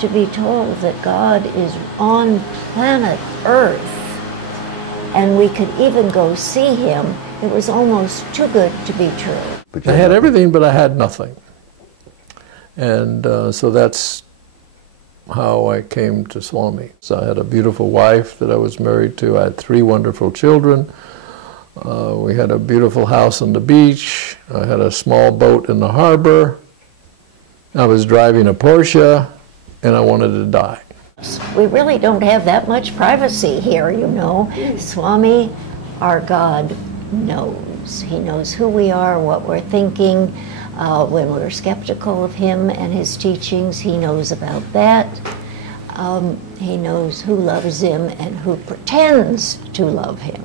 to be told that God is on planet Earth and we could even go see him, it was almost too good to be true. I had everything, but I had nothing. And so that's how I came to Swami. So I had a beautiful wife that I was married to. I had 3 wonderful children. We had a beautiful house on the beach. I had a small boat in the harbor. I was driving a Porsche, and I wanted to die. We really don't have that much privacy here, you know. Swami, our God, knows. He knows who we are, what we're thinking. When we're skeptical of him and his teachings, he knows about that. He knows who loves him and who pretends to love him.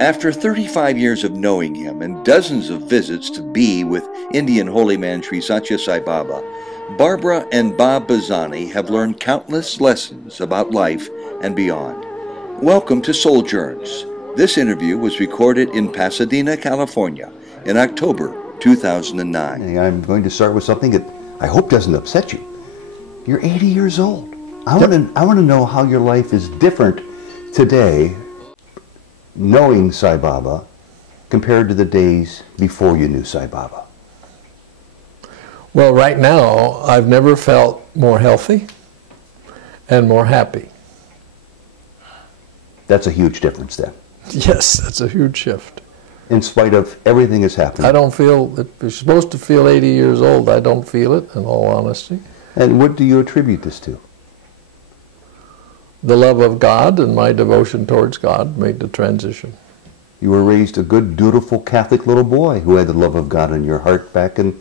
After 35 years of knowing him and dozens of visits to be with Indian holy man Sri Satya Sai Baba, Barbara and Bob Bozzani have learned countless lessons about life and beyond. Welcome to Souljourns. This interview was recorded in Pasadena, California in October 2009. I'm going to start with something that I hope doesn't upset you. You're 80 years old. I want to know how your life is different today, knowing Sai Baba, compared to the days before you knew Sai Baba. Well, right now, I've never felt more healthy and more happy. That's a huge difference then. Yes, that's a huge shift. In spite of everything that's happening. I don't feel, if you're supposed to feel 80 years old, I don't feel it, in all honesty. And what do you attribute this to? The love of God and my devotion towards God made the transition. You were raised a good, dutiful Catholic little boy who had the love of God in your heart back in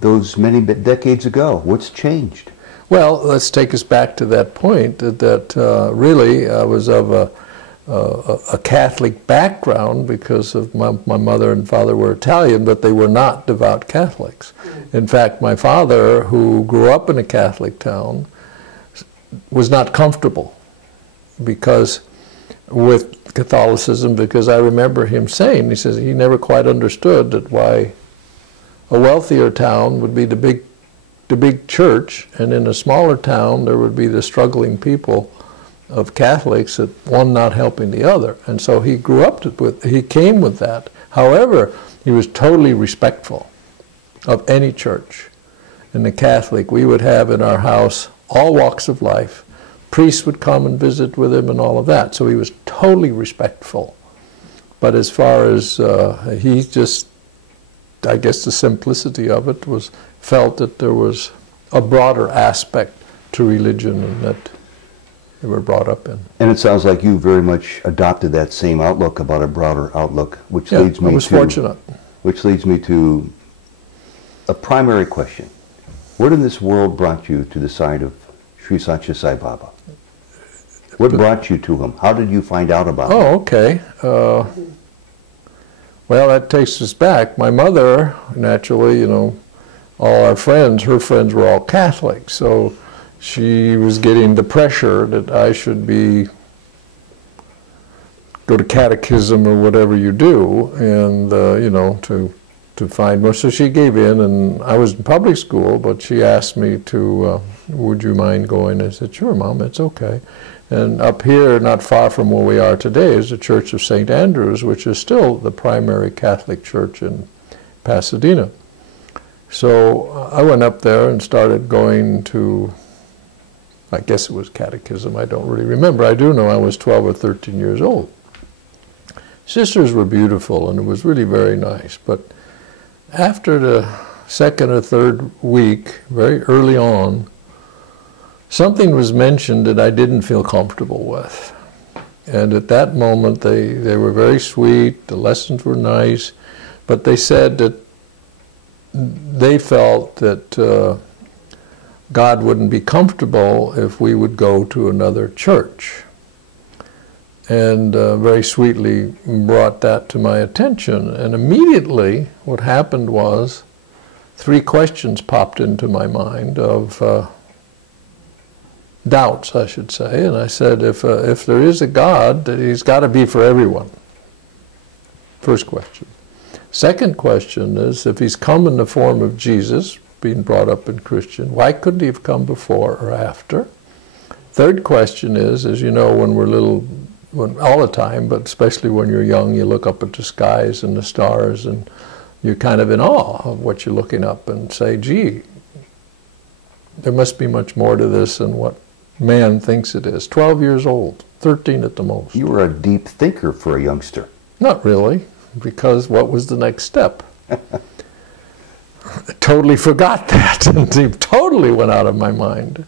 those many decades ago. What's changed? Well, let's take us back to that point, that really I was of a Catholic background because of my mother and father were Italian, but they were not devout Catholics. In fact, my father, who grew up in a Catholic town, was not comfortable with Catholicism, because I remember him saying, he says he never quite understood that why a wealthier town would be the big church, and in a smaller town there would be the struggling people of Catholics, that one not helping the other. And so he grew up he came with that. However, he was totally respectful of any church. In the Catholic, we would have in our house all walks of life. Priests would come and visit with him and all of that. So he was totally respectful. But as far as he just, I guess the simplicity of it was, felt that there was a broader aspect to religion and that they were brought up in. And it sounds like you very much adopted that same outlook about a broader outlook, which yeah, leads me I was fortunate. Which leads me to a primary question. What in this world brought you to the side of Sri Satya Sai Baba? What brought you to him? How did you find out about him? Oh, okay. Well, that takes us back. My mother, naturally, you know, all our friends, her friends were all Catholic, so she was getting the pressure that I should go to catechism or whatever you do, and you know, to find more. So she gave in, and I was in public school, but she asked me to, would you mind going? I said, sure, Mom, it's okay. And up here, not far from where we are today, is the Church of St. Andrews, which is still the primary Catholic church in Pasadena. So I went up there and started going to, I guess it was catechism, I don't really remember. I do know I was 12 or 13 years old. Sisters were beautiful, and it was really very nice. But after the second or third week, very early on, something was mentioned that I didn't feel comfortable with. And at that moment, they were very sweet, the lessons were nice, but they said that they felt that God wouldn't be comfortable if we would go to another church. And very sweetly brought that to my attention. And immediately what happened was 3 questions popped into my mind of doubts, I should say. And I said, if there is a God, that he's got to be for everyone. First question. Second question is, if he's come in the form of Jesus, being brought up in Christian, why couldn't he have come before or after? Third question is, as you know, when we're little, all the time, but especially when you're young, you look up at the skies and the stars, and you're kind of in awe of what you're looking up and say, gee, there must be much more to this than what man thinks it is. 12 years old, 13 at the most. You were a deep thinker for a youngster. Not really, because what was the next step? I totally forgot that, and it totally went out of my mind.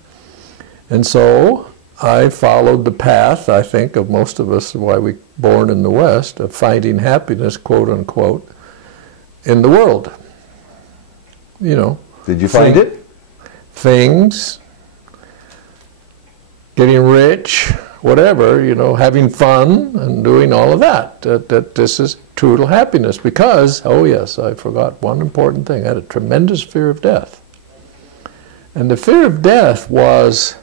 And so I followed the path, I think, of most of us, why we born in the West, of finding happiness, quote unquote, in the world. You know. Did you find it? Things, getting rich, whatever, you know, having fun and doing all of that. That this is true happiness because, oh yes, I forgot one important thing. I had a tremendous fear of death. And the fear of death was,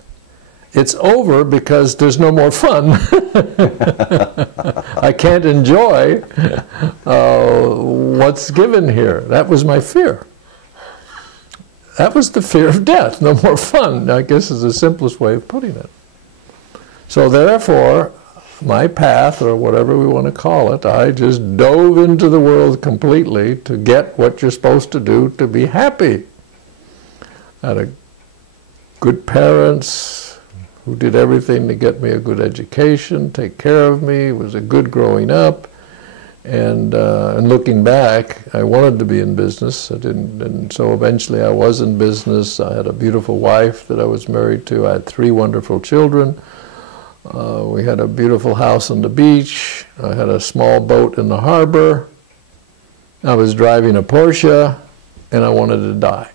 it's over because there's no more fun. I can't enjoy what's given here. That was my fear. That was the fear of death, no more fun, I guess is the simplest way of putting it. So therefore, my path, or whatever we want to call it, I just dove into the world completely to get what you're supposed to do to be happy. I had a good parents who did everything to get me a good education, take care of me. It was a good growing up. And looking back, I wanted to be in business. I didn't, and so eventually I was in business. I had a beautiful wife that I was married to. I had 3 wonderful children. We had a beautiful house on the beach. I had a small boat in the harbor. I was driving a Porsche, and I wanted to die.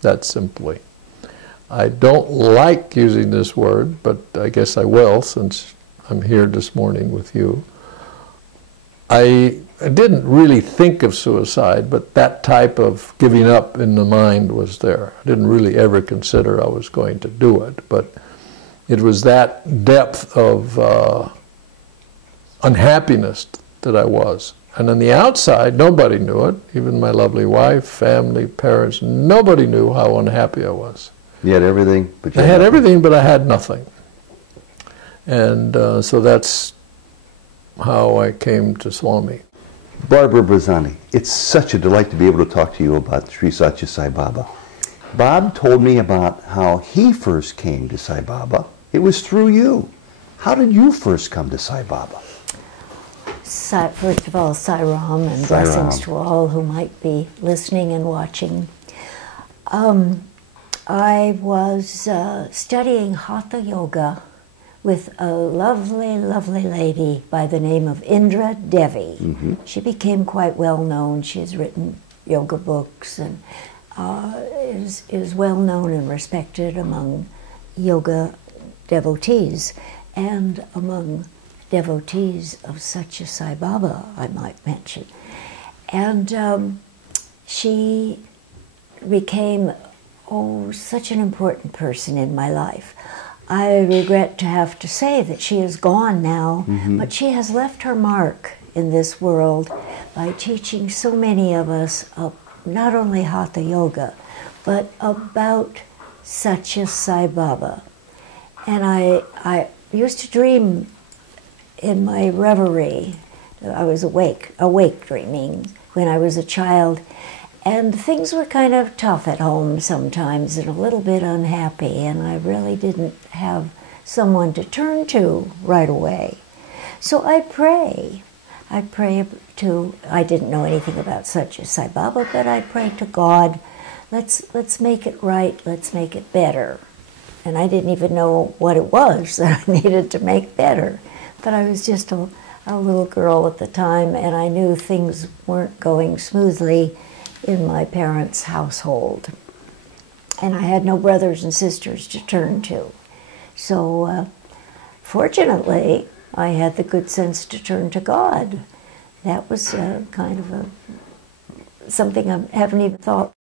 That simply. I don't like using this word, but I guess I will since I'm here this morning with you. I didn't really think of suicide, but that type of giving up in the mind was there. I didn't really ever consider I was going to do it, but it was that depth of unhappiness that I was. And on the outside, nobody knew it. Even my lovely wife, family, parents, nobody knew how unhappy I was. You had everything, but you I had everything, but I had nothing. And so that's how I came to Swami. Barbara Bozzani, it's such a delight to be able to talk to you about Sri Satya Sai Baba. Bob told me about how he first came to Sai Baba. It was through you. How did you first come to Sai Baba? First of all, Sai Ram, and Sai blessings Ram. to all who might be listening and watching. I was studying Hatha Yoga with a lovely, lovely lady by the name of Indra Devi. Mm-hmm. She became quite well known. She has written yoga books and is well known and respected among yoga devotees and among devotees of Satya Sai Baba, I might mention. And she became, such an important person in my life. I regret to have to say that she is gone now, but she has left her mark in this world by teaching so many of us not only Hatha Yoga, but about Satya Sai Baba. And I used to dream in my reverie. I was awake dreaming when I was a child. And things were kind of tough at home sometimes and a little bit unhappy, and I really didn't have someone to turn to right away. So I pray. I didn't know anything about Satya Sai Baba, but I pray to God, let's make it right, let's make it better. And I didn't even know what it was that I needed to make better. But I was just a little girl at the time, and I knew things weren't going smoothly in my parents' household. And I had no brothers and sisters to turn to. So fortunately, I had the good sense to turn to God. That was kind of something I haven't even thought